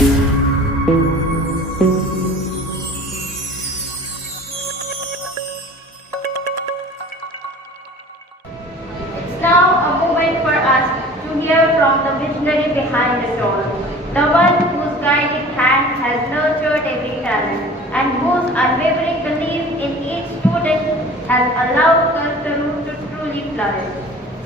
It's now a moment for us to hear from the visionary behind it all, the one whose guiding hand has nurtured every talent and whose unwavering belief in each student has allowed Kaltaru to truly flourish.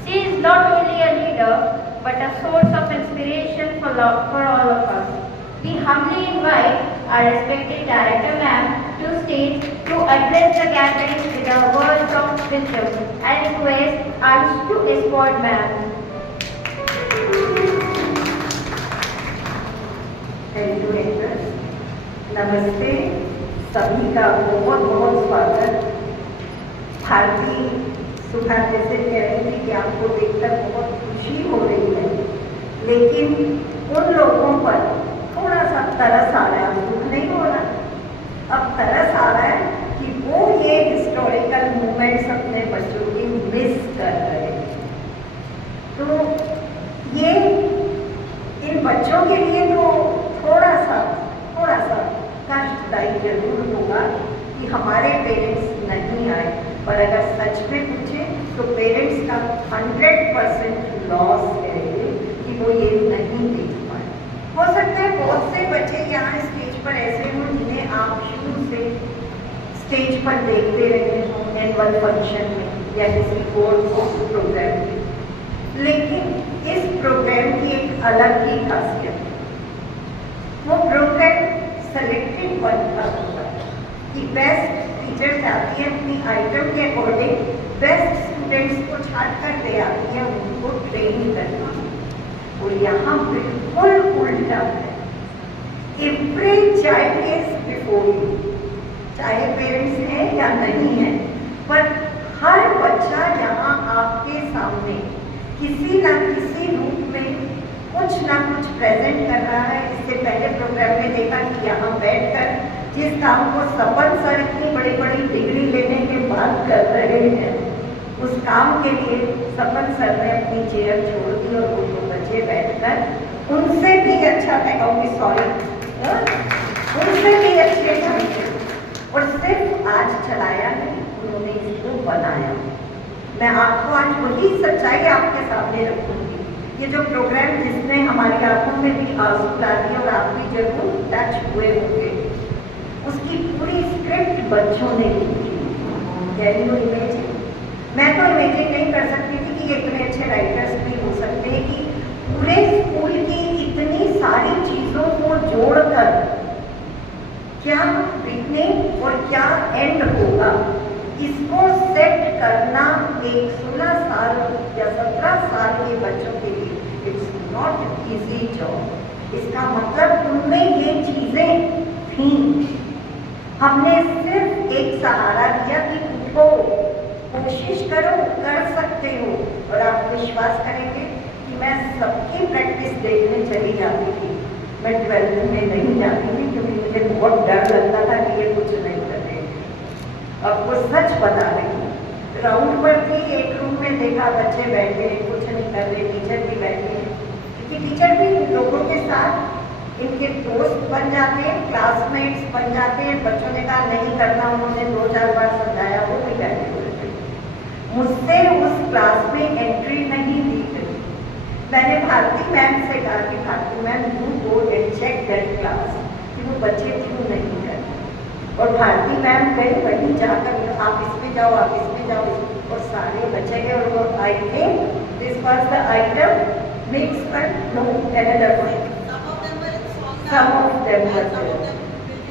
She is not only a leader but a source of inspiration for all of us. We humbly invite our respected director ma'am to stage to address the gathering with a word of wisdom and request us to escort ma'am. Educators, नमस्ते। सभी का बहुत बहुत स्वागत। भारती सुधा जैसे कह रही थी कि आपको देखकर बहुत खुशी हो रही है, लेकिन उन लोगों पर थोड़ा सा तरस आ रहा है। दुख नहीं हो रहा, अब तरस आ रहा है कि वो ये हिस्टोरिकल मूवमेंट्स अपने बच्चों की मिस कर रहे हैं। तो ये इन बच्चों के लिए तो थोड़ा सा कष्टदायी जरूर होगा कि हमारे पेरेंट्स नहीं आए, पर अगर सच में पूछे तो पेरेंट्स का 100% लॉस है कि वो ये नहीं देख पाए। हो सकता है बहुत से बच्चे यहाँ स्टेज पर ऐसे हों जिन्हें आप शुरू से स्टेज पर देखते रहे हों एनुअल फंक्शन में या किसी कोर्स प्रोग्राम में, लेकिन इस प्रोग्राम की एक अलग ही खासियत है। वो प्रोग्राम सेलेक्टेड बनता होगा कि बेस्ट टीचर चाहती है अपनी आइटम के अकॉर्डिंग बेस्ट स्टूडेंट्स को छाट कर दे आती है उनको ट्रेन करना, और यहाँ बिल्कुल उल्टा है। Every child is before you, चाहे पेरेंट्स हैं या नहीं है, पर हर बच्चा यहाँ आपके सामने किसी न किसी रूप में कुछ ना कुछ प्रेजेंट कर रहा है। इससे पहले प्रोग्राम में देखा कि यहाँ बैठकर जिस काम को सपन सर इतनी बड़ी बड़ी डिग्री लेने के बाद कर रहे हैं, उस काम के लिए सपन सर ने अपनी चेयर छोड़ दी और वो दो बच्चे बैठकर उनसे भी अच्छा, मैं कहूँगी सॉरी, उनसे भी अच्छे ढंग से, और सिर्फ आज चलाया नहीं, उन्होंने इसको बनाया। मैं आपको आज वही सच्चाई आपके सामने रखूँगी। ये जो प्रोग्राम जिसने हमारी आंखों में भी आंसू ला दिए और आप भी जरूर टच हुए होंगे, उसकी पूरी स्क्रिप्ट बच्चों ने लिखी। Can you imagine? मैं तो इमेजिन नहीं कर सकती थी कि इतने अच्छे राइटर्स भी हो सकते हैं कि पूरे स्कूल की इतनी सारी चीज़ों को जोड़कर क्या बिगनिंग और क्या एंड होगा, इसको सेट करना एक 16 साल या 17 साल के बच्चों के लिए इट्स नॉट इजी जॉब। इसका मतलब उनमें ये चीजें थी। हमने सिर्फ एक सहारा दिया कि उठो, कोशिश करो, कर सकते हो, और आप विश्वास करेंगे कि मैं सबकी प्रैक्टिस देखने चली जाती थी। मैं 12th में नहीं जाती थी क्योंकि मुझे बहुत डर लगता था कि ये कुछ नहीं कर रहे। अब वो सच बता रही हूँ। ग्राउंड पर थी, एक रूम में देखा बच्चे बैठे हैं, कुछ नहीं कर रहे, टीचर भी बैठे हैं, क्योंकि टीचर भी लोगों के साथ इनके दोस्त बन जाते हैं, क्लासमेट्स बन जाते हैं। बच्चों ने कहा नहीं करना, उन्होंने 2-4 बार समझाया, वो भी बैठे हुए थे। मुझसे उस क्लास में एंट्री नहीं दी गई। मैंने भारती मैम से कहा कि Bharti ma'am you go and check that class कि वो बच्चे क्यों नहीं करते, और भारती मैम गए, वहीं जाकर आप इसमें जाओ, आप इसमें जाओ, और सारे बच्चे गए। और वो I think this was the item mix पर no another one, some of them were,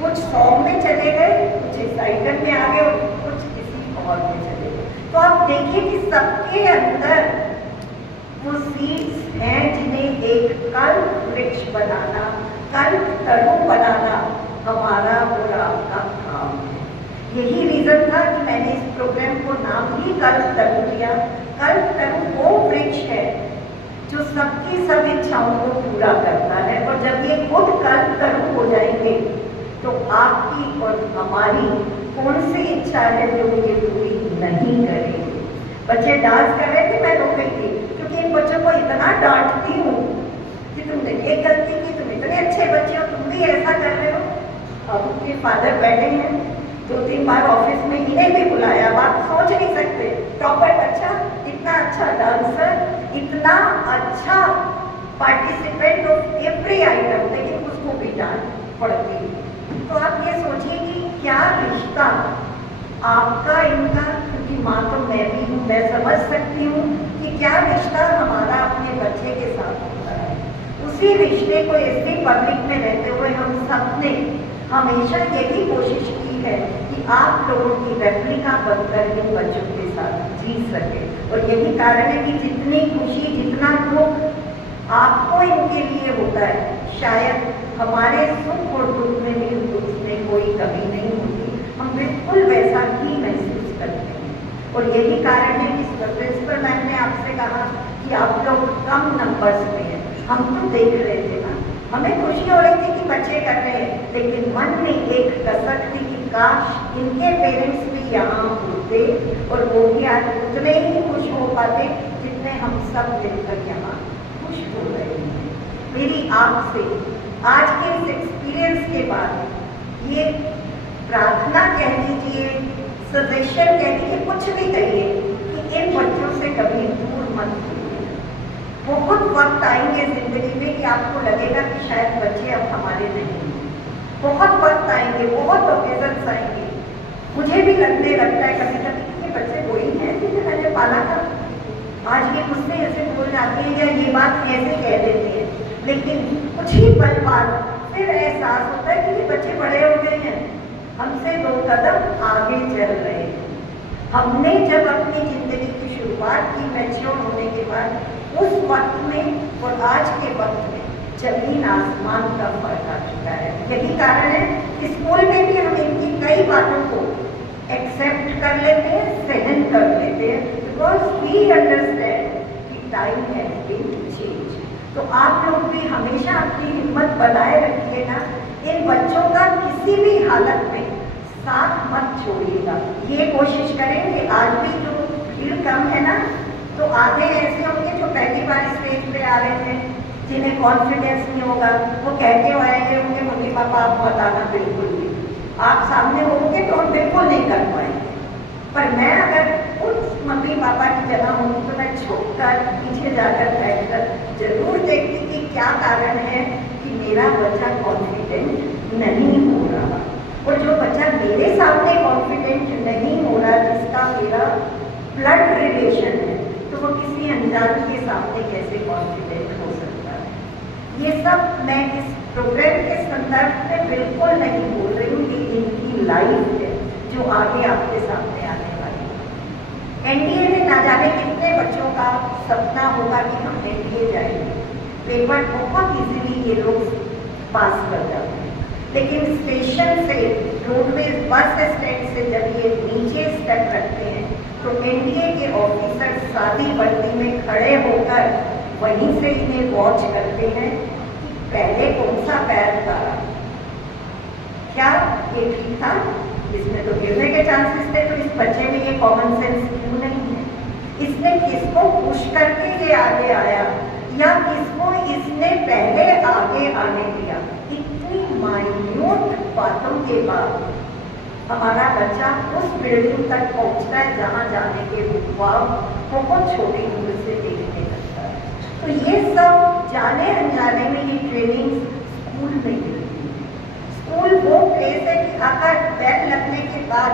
कुछ सॉन्ग में चले गए, कुछ इस आइटम में आ गए और कुछ किसी और में चले गए। तो आप देखिए कि सबके अंदर वो सीड्स हैं जिन्हें एक कल्प वृक्ष बनाना, कल्प तरु बनाना हमारा और आपका काम है। यही रीजन था कि मैंने इस प्रोग्राम को नाम ही कल्प तरु दिया। कल्प तरु वो वृक्ष है जो सबकी सब इच्छाओं को पूरा करता है, और जब ये खुद कल्प तरु हो जाएंगे तो आपकी और हमारी कौन सी इच्छा है जो ये पूरी नहीं करेंगे। बच्चे डांस कर रहे थे, मैं रो गई थी क्योंकि इन बच्चों को इतना डांटती हूँ कि तुमने ये गलती की, तुम इतने अच्छे बच्चे हो, तुम उनके फादर बैठे हैं, 2-3 बार ऑफिस में इन्हें भी बुलाया, अब आप सोच नहीं सकते, टॉपर बच्चा, इतना अच्छा डांसर, इतना अच्छा पार्टिसिपेंट ऑफ एवरी आइटम, लेकिन उसको भी डांट पड़ती है। तो आप ये सोचिए कि क्या रिश्ता आपका इनका, क्योंकि माँ तो मैं भी हूँ, मैं समझ सकती हूँ कि क्या रिश्ता हमारा अपने बच्चे के साथ होता है। उसी रिश्ते को ऐसे पब्लिक में रहते हुए हम सबने हमेशा यही कोशिश की है कि आप लोगों की रेप्लिका बनकर इन बच्चों के साथ जी सके। और यही कारण है कि जितनी खुशी, जितना दुख आपको इनके लिए होता है, शायद हमारे सुख और दुख में भी उसमें कोई कमी नहीं होती, हम बिल्कुल वैसा ही महसूस करते हैं। और यही कारण है कि प्रिंसिपल मैम ने आपसे कहा कि आप लोग कम नंबर्स में हैं। हम तो देख रहे थे ना, हमें खुशी हो रही थी कि बच्चे कर रहे हैं, लेकिन मन में एक कसक थी कि काश इनके पेरेंट्स भी यहाँ होते और वो भी आज उतने ही खुश हो पाते जितने हम सब मिलकर यहाँ खुश हो रहे हैं। मेरी आपसे आज के इस एक्सपीरियंस के बाद ये प्रार्थना कह लीजिए, सजेशन कह लीजिए, कुछ भी कहिए कि इन बच्चों से कभी दूर मत होइए। बहुत वक्त आएंगे जिंदगी में कि आपको लगेगा कि शायद बच्चे अब हमारे नहीं हैं। बहुत वक्त आएंगे, बहुत ओकेजन्स आएंगे। मुझे भी लगने लगता है कभी कभी कि ये बच्चे वही हैं जिन्हें मैंने पाला था, आज ये मुझसे ऐसे बोल जाते हैं या ये बात ऐसे कह देते हैं। लेकिन कुछ ही पल बाद फिर एहसास होता है कि ये बच्चे बड़े हो गए हैं, हमसे 2 कदम आगे चल रहे हैं। हमने जब अपनी जिंदगी की शुरुआत की मैच्योर होने के बाद, उस वक्त में और आज के वक्त में जमीन आसमान का फर्क आ चुका है। यही कारण है कि स्कूल में भी हम इनकी कई बातों को एक्सेप्ट कर लेते हैं, सहन कर लेते हैं, बिकॉज वी अंडरस्टैंड कि टाइम हैज बीन चेंज। तो आप लोग भी हमेशा अपनी हिम्मत बनाए रखिएगा, इन बच्चों का किसी भी हालत में साथ मत छोड़िएगा। ये कोशिश करें कि आज भी जो भीड़ कम है ना, तो आधे ऐसे होंगे जो पहली बार स्टेज पे आ रहे थे, जिन्हें कॉन्फिडेंस नहीं होगा, वो कहते हुए आएंगे होंगे मम्मी पापा आप बताना बिल्कुल नहीं, आप सामने होंगे तो हम बिल्कुल नहीं कर पाएंगे। पर मैं अगर उस मम्मी पापा की जगह हूँ तो मैं छोड़कर पीछे जाकर बैठकर जरूर देखती कि क्या कारण है कि मेरा बच्चा कॉन्फिडेंट नहीं हो रहा। और जो बच्चा मेरे सामने कॉन्फिडेंट नहीं हो रहा, जिसका मेरा ब्लड रिलेशन है, तो वो किसी अनजान के सामने कैसे कॉन्फिडेंट हो सकता है। ये सब मैं इस प्रोग्राम के संदर्भ में बिल्कुल नहीं बोल रही हूँ, ये इनकी लाइफ है जो आगे आपके सामने आने वाली है। एनडीए में ना जाने कितने बच्चों का सपना होगा कि हम एनडीए जाएंगे, पेपर बहुत इजीली ये लोग पास कर जाते हैं, लेकिन स्टेशन से, रोडवेज बस स्टैंड से जब ये नीचे स्टेप रखते हैं तो एनडीए के ऑफिसर सादी वर्दी में खड़े होकर वहीं से इन्हें वॉच करते हैं कि पहले कौन सा पैर उतारा, क्या ये ठीक था, इसमें तो गिरने के चांसेस थे, तो इस बच्चे में ये कॉमन सेंस क्यों नहीं है, इसने किसको पुश करके ये आगे आया या किसको इसने पहले आगे आने दिया। इतनी माइन्यूट बातों के बाद हमारा बच्चा उस बिल्डिंग तक पहुंचता है जहां जाने के बाद बहुत छोटी उम्र से देखने लगता है। तो ये सब जाने अनजाने में ये ट्रेनिंग स्कूल में मिलती है। स्कूल वो प्लेस है कि अगर बेल लगने के बाद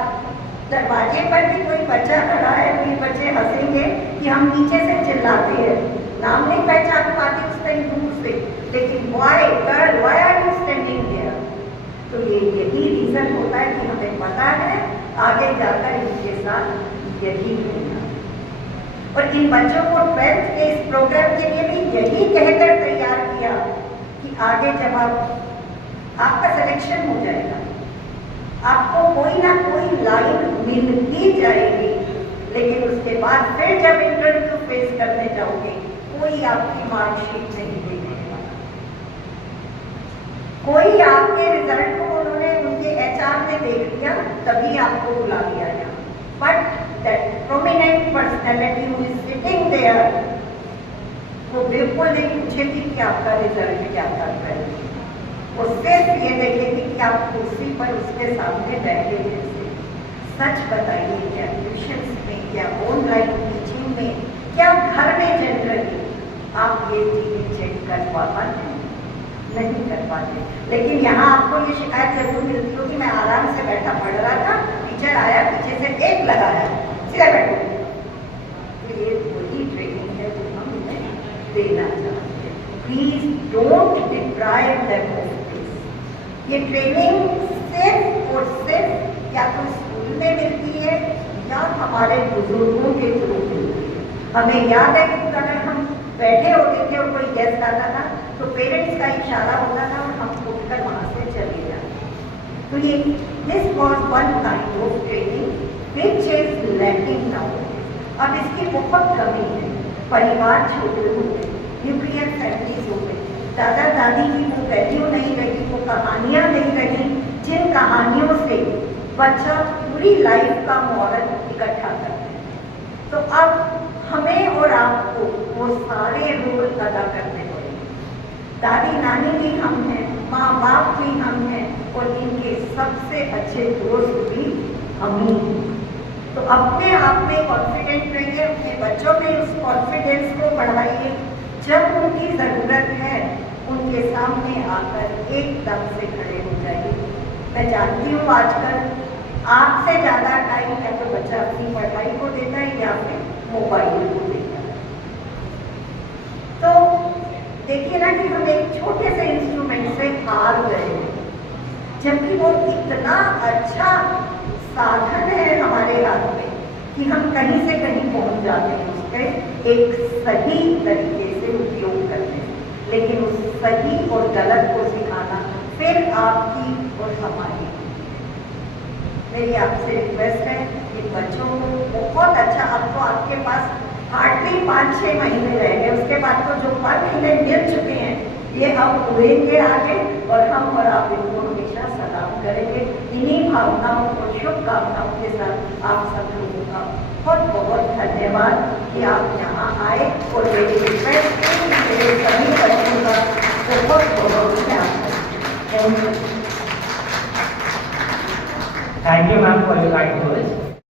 दरवाजे पर भी कोई बच्चा खड़ा है, कोई बच्चे हंसेंगे कि हम नीचे से चिल्लाते हैं, नाम नहीं पहचान पाते उस टाइम दूर से, लेकिन why girl why are you standing here, तो ये यही रीजन होता है कि हमें पता है आगे जाकर इनके साथ यही होगा। और इन बच्चों को 12th के इस प्रोग्राम के लिए भी यही कहकर तैयार किया कि आगे जब आपका सिलेक्शन हो जाएगा, आपको कोई ना कोई लाइन मिल ही जाएगी, लेकिन उसके बाद फिर जब इंटरव्यू फेस करने जाओगे कोई आपकी मार्कशीट नहीं देने वाला, कोई आपके रिजल्ट को उन्होंने उनके एचआर ने देख लिया तभी आपको बुला लिया गया, but that prominent personality who is sitting there वो बिल्कुल नहीं पूछेगी कि आपका रिजल्ट क्या था। वो सिर्फ ये देखेगी कि आप कुर्सी पर उसके सामने बैठे कैसे। सच बताइए, क्या ट्यूशन्स में, क्या ऑनलाइन टीचिंग में, क्या घर में जनरली आप ये चीज़ें चेक कर पाते हैं? नहीं कर पाते। लेकिन यहाँ आपको ये शिकायत जरूर मिलती होगी, मैं आराम से बैठा पढ़ रहा था, टीचर आया पीछे से एक लगाया, सीधा बैठो। तो ये वही ट्रेनिंग है जो हम उन्हें देना चाहते हैं। Please don't deprive them of this. ये ट्रेनिंग सिर्फ और सिर्फ या तो स्कूल में मिलती है या हमारे बुजुर्गों के थ्रू मिलती है। हमें याद है कि अगर हम बैठे होते थे और कोई गेस्ट आता था तो पेरेंट्स का इशारा होता था और हम उठकर वहाँ से चले जाते। तो ये this was one kind of training which is lacking now. अब इसकी बहुत कमी है। परिवार छोटे हो गए, न्यूक्लियर फैमिलीज हो गई, दादा दादी की वो वैल्यू नहीं रही, वो कहानियाँ नहीं रही जिन कहानियों से बच्चा पूरी लाइफ का मॉरल इकट्ठा करता है। तो अब हमें और आपको वो सारे रोल अदा करने पड़ेंगे। दादी नानी भी हम हैं, माँ बाप भी हम हैं और इनके सबसे अच्छे दोस्त भी हम ही हैं। तो अपने आप में कॉन्फिडेंट रहिए, अपने बच्चों में उस कॉन्फिडेंस को बढ़ाइए। जब उनकी ज़रूरत है उनके सामने आकर एकदम से खड़े हो जाइए। मैं जानती हूँ आजकल आपसे ज़्यादा टाइम या तो बच्चा अपनी पढ़ाई को देता है या फिर मोबाइल को देता है। तो देखिए ना कि हम एक छोटे से इंस्ट्रूमेंट से हार गए हैं, जबकि वो इतना अच्छा साधन है हमारे हाथ में कि हम कहीं से कहीं पहुंच जाते हैं उसके एक सही तरीके से उपयोग करते हैं। लेकिन उस सही और गलत को सिखाना फिर आपकी और हमारी। मेरी आपसे रिक्वेस्ट है कि बच्चों को बहुत अच्छा, अब तो आपके पास हार्डली 5-6 महीने रह गए, उसके बाद तो जो 5 महीने मिल चुके हैं ये अब उड़ेंगे आगे और हम और आप इनको हमेशा सलाम करेंगे। इन्हीं भावनाओं और शुभकामनाओं के साथ आप सब लोगों का बहुत बहुत धन्यवाद कि आप यहाँ आए और मेरी रिक्वेस्ट है कि मेरे सभी बच्चों का बहुत बहुत ध्यान रखें। Thank you. Thank you, ma'am, for your kind words.